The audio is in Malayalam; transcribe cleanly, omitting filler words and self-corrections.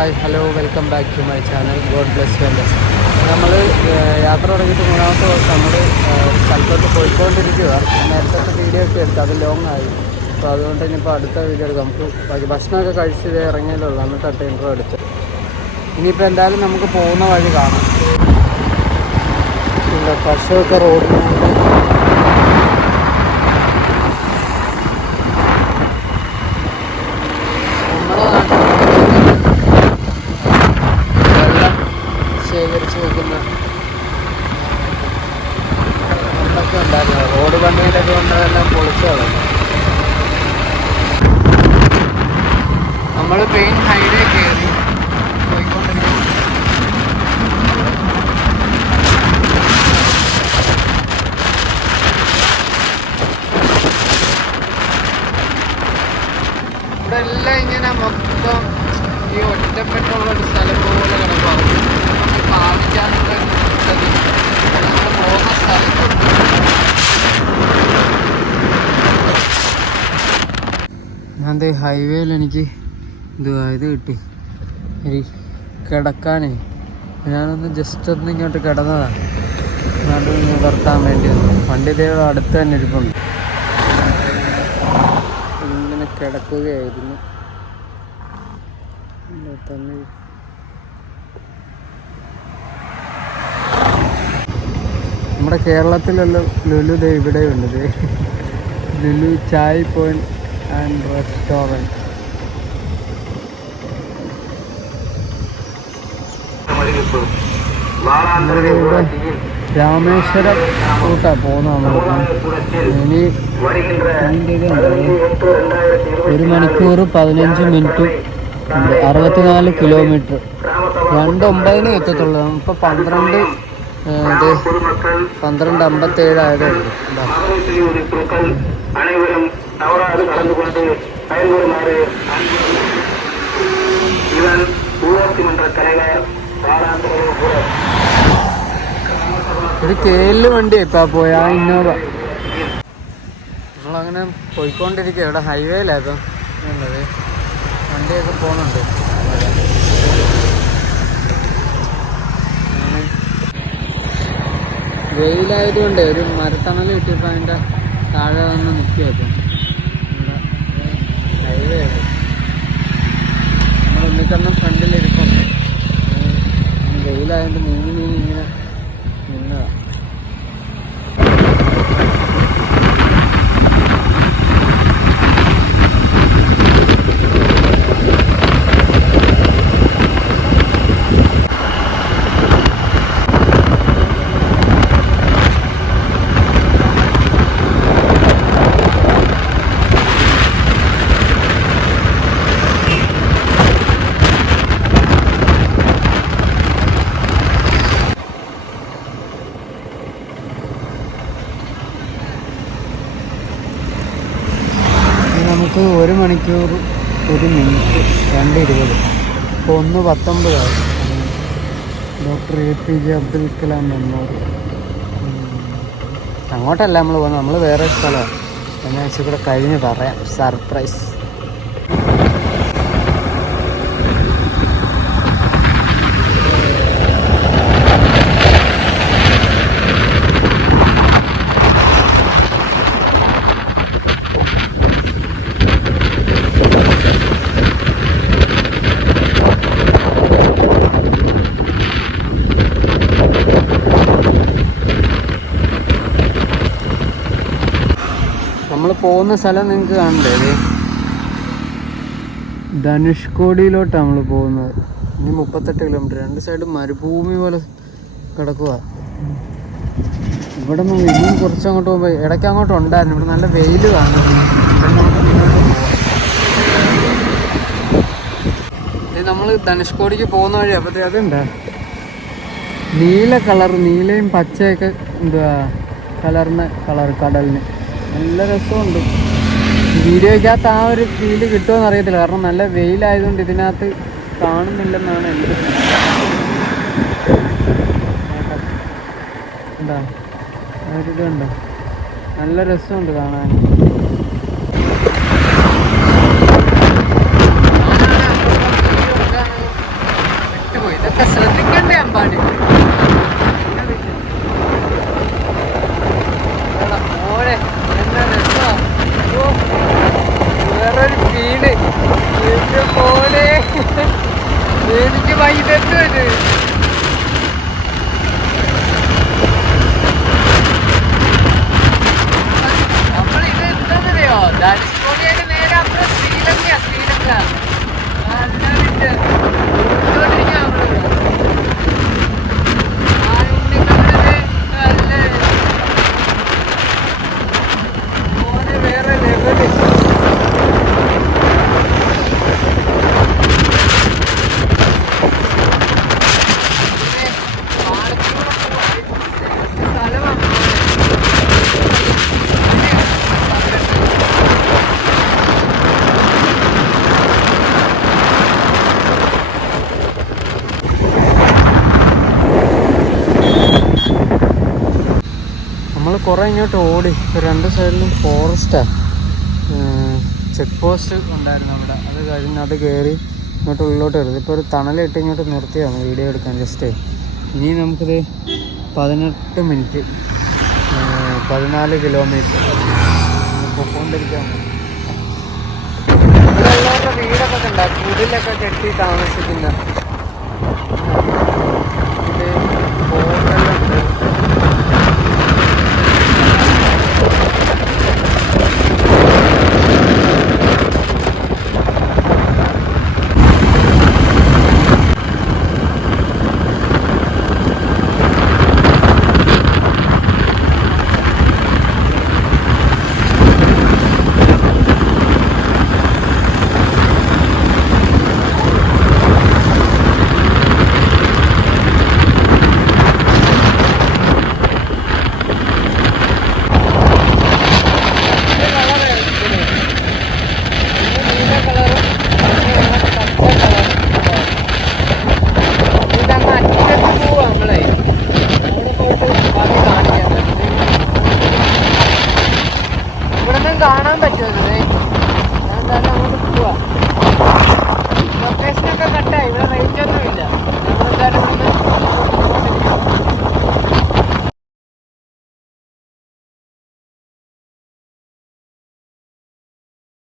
Hi hello welcome back to my channel. God bless you. നമ്മൾ യാത്ര തുടങ്ങിയിട്ട് 3-ാമത്തെ ദിവസം നമ്മൾ സ്ഥലത്തോട്ട് പോയിക്കൊണ്ടിരിക്കുക. നേരത്തെ വീഡിയോ ഒക്കെ എടുത്തു, അത് ലോങ് ആയി. അപ്പോൾ അതുകൊണ്ട് ഇനിയിപ്പോൾ അടുത്ത വീഡിയോ എടുക്കാം. നമുക്ക് ഭക്ഷണമൊക്കെ കഴിച്ച് ഇറങ്ങിയല്ലോ, എന്നിട്ട് ഇൻട്രോ എടുത്ത് ഇനിയിപ്പോൾ എന്തായാലും നമുക്ക് പോകുന്ന വഴി കാണാം. പശുവൊക്കെ റോഡിലുണ്ട്. ശേഖരിച്ച് വെക്കുന്ന പണ്ടൊക്കെ ഉണ്ടായിരുന്നു. റോഡ് പണിയിലൊക്കെ കൊണ്ടതെല്ലാം പൊളിച്ചു കളഞ്ഞു. നമ്മൾ മെയിൻ ഹൈവേ കയറി പോയിക്കൊണ്ടിരിക്കുന്നു. ഇവിടെ എല്ലാം ഇങ്ങനെ മൊത്തം ഈ ഒറ്റപ്പെട്ടുള്ളൊരു സ്ഥലം പോലെ കിടപ്പാണ്. സ്ഥാപിക്കാനുള്ള നമ്മൾ പോകുന്ന സ്ഥലത്തുണ്ട്. ഞാൻ ഹൈവേയിൽ എനിക്ക് ഇത് കിട്ടി കിടക്കാനേ. ഞാനൊന്ന് ജസ്റ്റ് ഒന്ന് ഇങ്ങോട്ട് കിടന്നതാണ്, നടു നിവർത്താൻ വേണ്ടി. വണ്ടി ദേവ അടുത്ത് തന്നെ ഇരിപ്പുണ്ട്. ഇങ്ങനെ കിടക്കുകയായിരുന്നു. നമ്മുടെ കേരളത്തിലുള്ള ലുലു ഇവിടെയുണ്ട്. Lulu Chai point and restaurant. ഇവിടെ രാമേശ്വരം റൂട്ടാണ് പോകുന്നത്. ഇനി 1 മണിക്കൂർ 15 മിനിറ്റ് 64 കിലോമീറ്റർ. 2:09 എത്തത്തുള്ളൂ. ഇപ്പോൾ 12:57 ആയതേ ഉള്ളൂ. ഒരു കേല് വണ്ടിയാണ് ഇപ്പം പോയ ആ ഇന്നോവ. നമ്മളങ്ങനെ പോയിക്കൊണ്ടിരിക്കുക. ഇവിടെ ഹൈവേയിലാണ് ഇപ്പം ഉള്ളത്. വണ്ടിയൊക്കെ പോകുന്നുണ്ട്. വെയിലായതുകൊണ്ട് ഒരു മരത്തണൽ കിട്ടിയപ്പോൾ അതിൻ്റെ താഴെ വന്ന് നിൽക്കുമായിരുന്നു. ഇവിടെ ഹൈവേ ആയിട്ട് നമ്മൾ ഒന്നിക്കണ്ണം ഫ്രണ്ടിലിരിപ്പുണ്ട്. വെയിലായതുകൊണ്ട് നീങ്ങി ഇങ്ങനെ നിന്നതാണ്. നമുക്ക് 1 മണിക്കൂർ 1 മിനിറ്റ് 2:20. ഇപ്പോൾ 1:19 doctor APJ Abdul Kalam memorial. അങ്ങോട്ടല്ല നമ്മൾ പോകുന്നത്, നമ്മൾ വേറെ സ്ഥലമാണ്. എന്നു വെച്ചാൽ കൂടെ കഴിഞ്ഞ് പറയാം. സർപ്രൈസ്. നമ്മൾ പോകുന്ന സ്ഥലം നിങ്ങൾക്ക് കാണണ്ടേ? ധനുഷ്കോടിയിലോട്ടാണ് നമ്മൾ പോകുന്നത്. ഇനി 38 കിലോമീറ്റർ. 2 സൈഡും മരുഭൂമി പോലെ കിടക്കുക. ഇവിടെ നിന്ന് ഇനിയും കുറച്ചങ്ങോട്ട് പോകുമ്പോൾ ഇടയ്ക്ക് അങ്ങോട്ട് ഉണ്ടായിരുന്നു. ഇവിടെ നല്ല വെയിൽ കാണും. നമ്മൾ ധനുഷ്കോടിക്ക് പോകുന്ന വഴി അപ്പോഴത്തേ അതുണ്ട് നീല കളർ, നീലയും പച്ചയൊക്കെ എന്തുവാ കലർന്ന കടലിന്. നല്ല രസമുണ്ട്. വീഡിയോയ്ക്കകത്ത് ആ ഒരു ഫീല് കിട്ടുമെന്ന് അറിയത്തില്ല, കാരണം നല്ല വെയിലായതുകൊണ്ട് ഇതിനകത്ത് കാണുന്നില്ലെന്നാണ് എൻ്റെ എന്താ ഒരിതുണ്ട്. നല്ല രസമുണ്ട് കാണാൻ. ശ്രദ്ധിക്കണ്ടേ അമ്പാടി മോനെ എന്നാ രസമാ വേറൊരു ഫീല് മോനെ എനിക്ക് വൈകിട്ട് ഇത് നമ്മളിത് എന്താണെന്നറിയോ ധനുഷ്കോടിയായിട്ട് നേരെ അപ്പുറം ശ്രീലങ്ക വേറെ ലെവല് നമ്മൾ കുറേ ഇങ്ങോട്ട് ഓടി രണ്ട് സൈഡിലും ഫോറസ്റ്റാണ് ചെക്ക് പോസ്റ്റ് ഉണ്ടായിരുന്നു അവിടെ അത് കഴിഞ്ഞ് അത് കയറി ഇങ്ങോട്ട് ഉള്ളിലോട്ട് വരുന്നത് ഇപ്പോൾ ഒരു തണലിട്ട് ഇങ്ങോട്ട് നിർത്തിയാണ് വീഡിയോ എടുക്കാൻ ജസ്റ്റ് ഇനി നമുക്കിത് 18 മിനിറ്റ് 14 കിലോമീറ്റർ പൊക്കോണ്ടിരിക്കാൻ ഇവിടെയുള്ളവരുടെ വീടൊക്കെ ഉണ്ടാകും വീടിലൊക്കെ കെട്ടി താമസിക്കുന്ന ഇത് ഹോട്ടലുണ്ട് കാണാൻ പറ്റുമോ ഞാൻ എന്തായാലും അങ്ങോട്ട് പോവാ